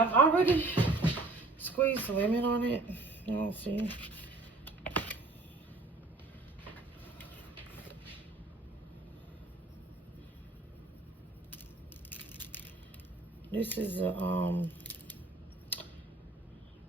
I've already squeezed lemon on it. You don't see. This is a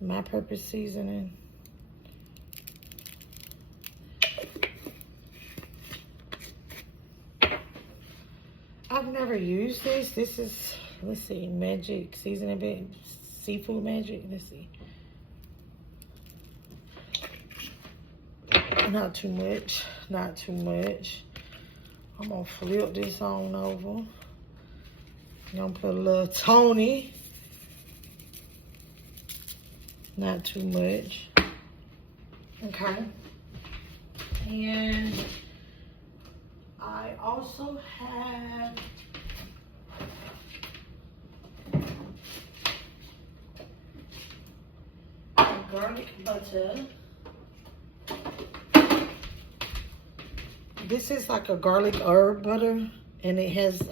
my purpose seasoning. I've never used this. This is, let's see, magic seasoning bit, seafood magic. Let's see. Not too much, not too much. I'm gonna flip this on over. I'm gonna put a little Tony. Not too much. Okay. And I also have garlic butter. This is like a garlic herb butter, and it has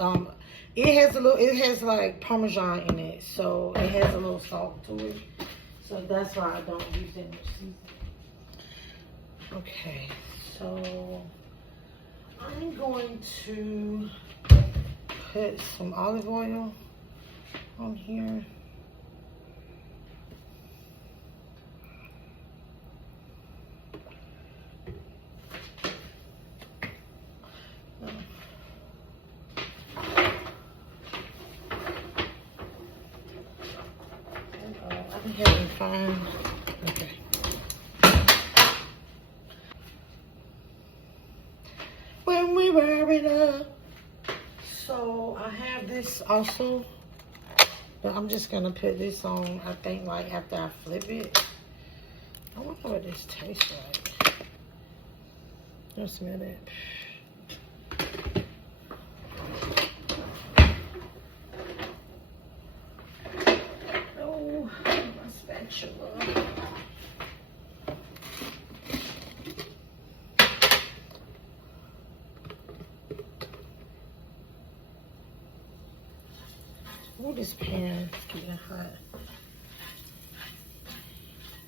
like Parmesan in it, so it has a little salt to it. So that's why I don't use that much seasoning. Okay, so I'm going to put some olive oil on here. I'm having fun. Okay. When we were in up. So I have this also, but I'm just gonna put this on, I think, like after I flip it. I wonder what this tastes like. Let's smell it. Oh, my spatula. Oh, this pan is getting hot.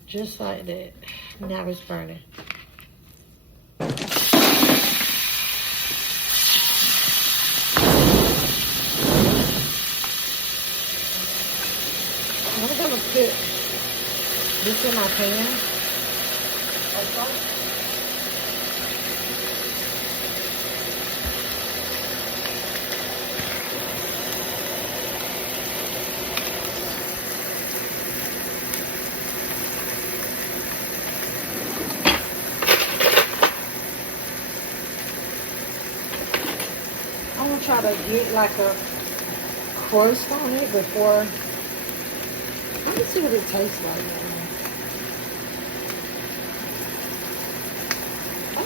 Just like that. Now it's burning. I'm gonna put this in my pan. Also. I'm gonna try to get like a crust on it before. Let me see what it tastes like.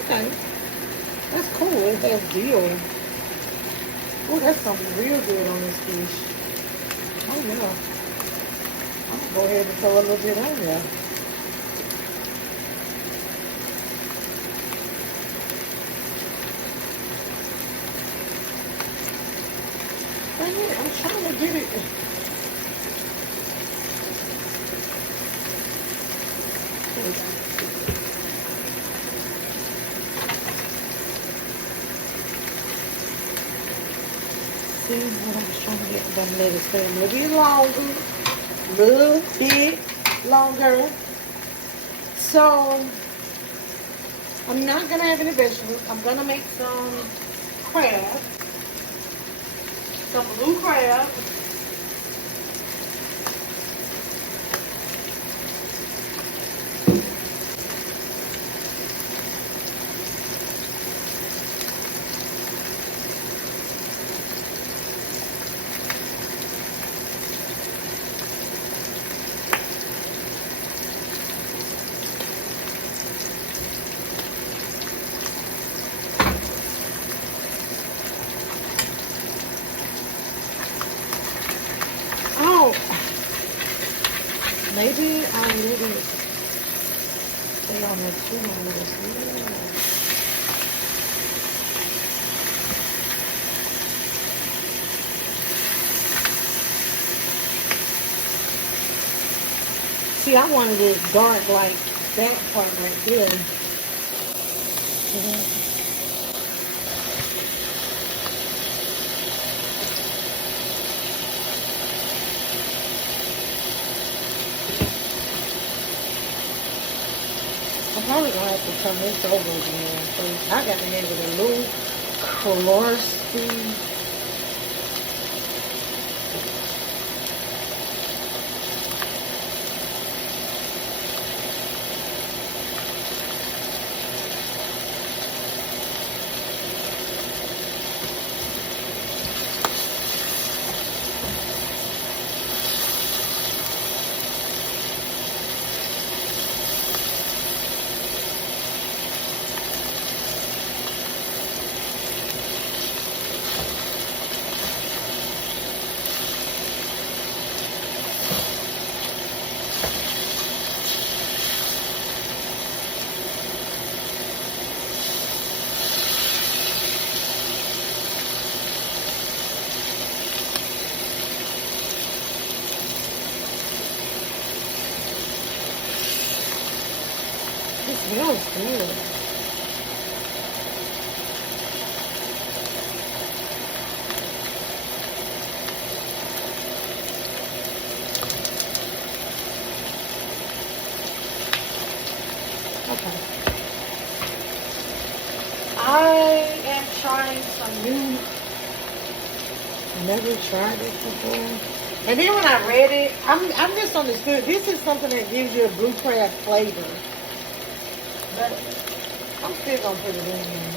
Okay, that's cool. It has dill. Oh, that's something real good on this fish. Oh yeah. I'm gonna go ahead and throw a little bit on there. I'm trying to get it. There we go. See what I was trying to get them, let it stay a little bit longer. So I'm not gonna have any vegetables. I'm gonna make some crab. Some blue crab. Maybe I need it stay on the too long. See, I wanted it dark like that part right there. I'm probably gonna have to turn this over again. So I got to make it a little crusty. It smells good. Okay. I am trying some new. Never tried it before. And then when I read it, I misunderstood. This is something that gives you a blue crab flavor. But I'm still gonna put it in here.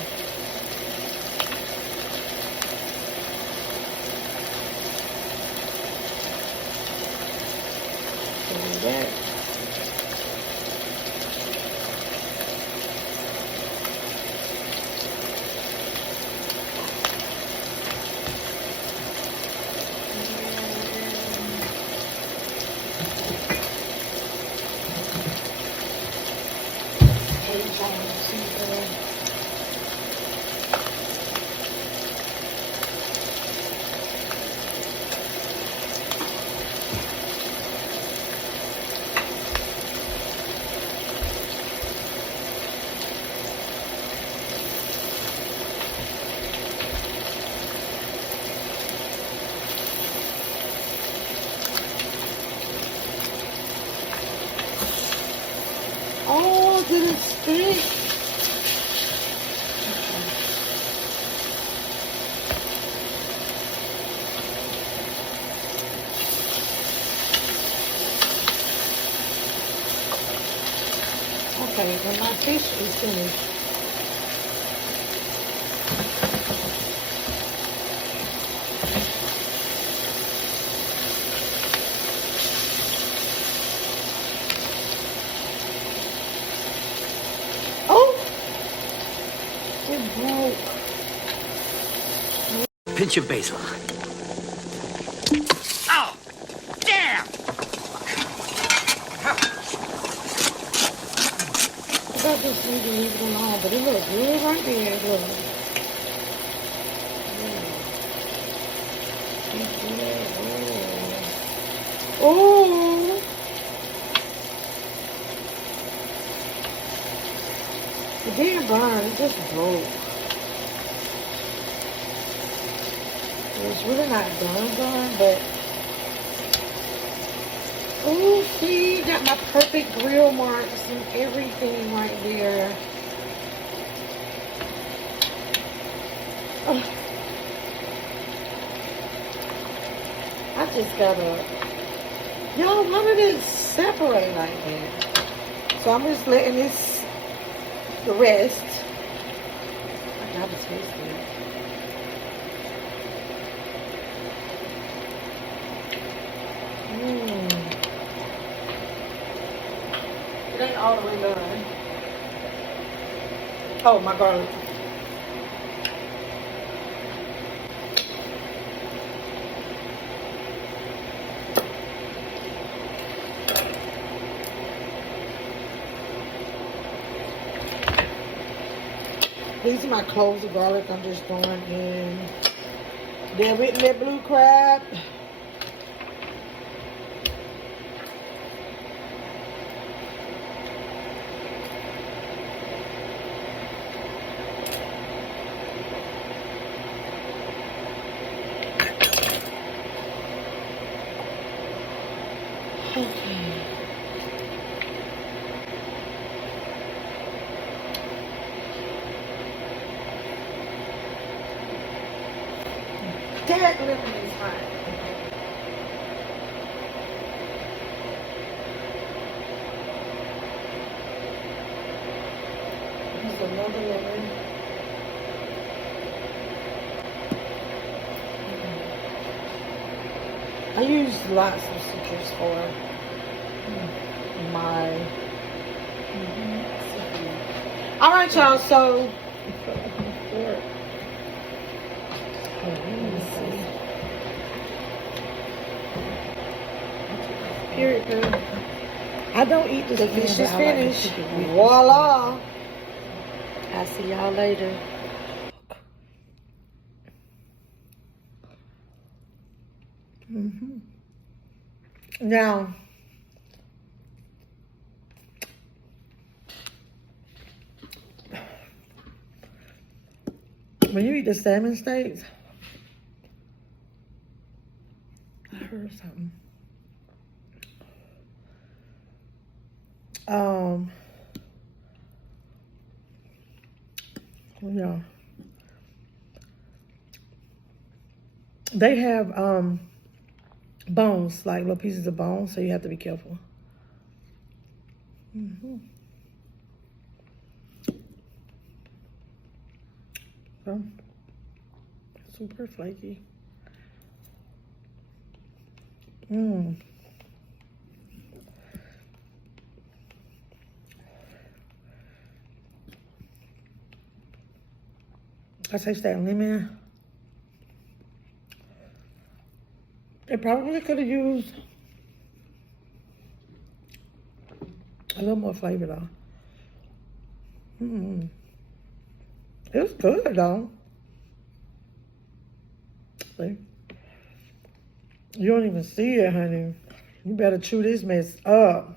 So that. Oh, did it stick? Okay, when my fish is finished. Oh! It broke. Pinch of basil. Oh! Damn! I just need to leave it alone, but it looks good right there. Look. Oh! It didn't burn, it just broke. It's really not done, but oh, see, got my perfect grill marks and everything right there. Oh. I just gotta, y'all, how did it separate like that? So I'm just letting this rest. I gotta taste it. It ain't all the way done. Oh, my garlic. These are my cloves of garlic I'm just throwing in. Then with that blue crab. Okay. That lemon is hot. Here's another lemon. I use lots of citrus for my. All right, y'all. So. Period, girl. I don't eat this. The fish is finished. Voila. I'll see y'all later. Now, when you eat the salmon steaks, I heard something. Yeah. They have bones, like little pieces of bone, so you have to be careful. So, super flaky. I taste that lemon. It probably could have used a little more flavor though. It was good though. See? You don't even see it, honey. You better chew this mess up.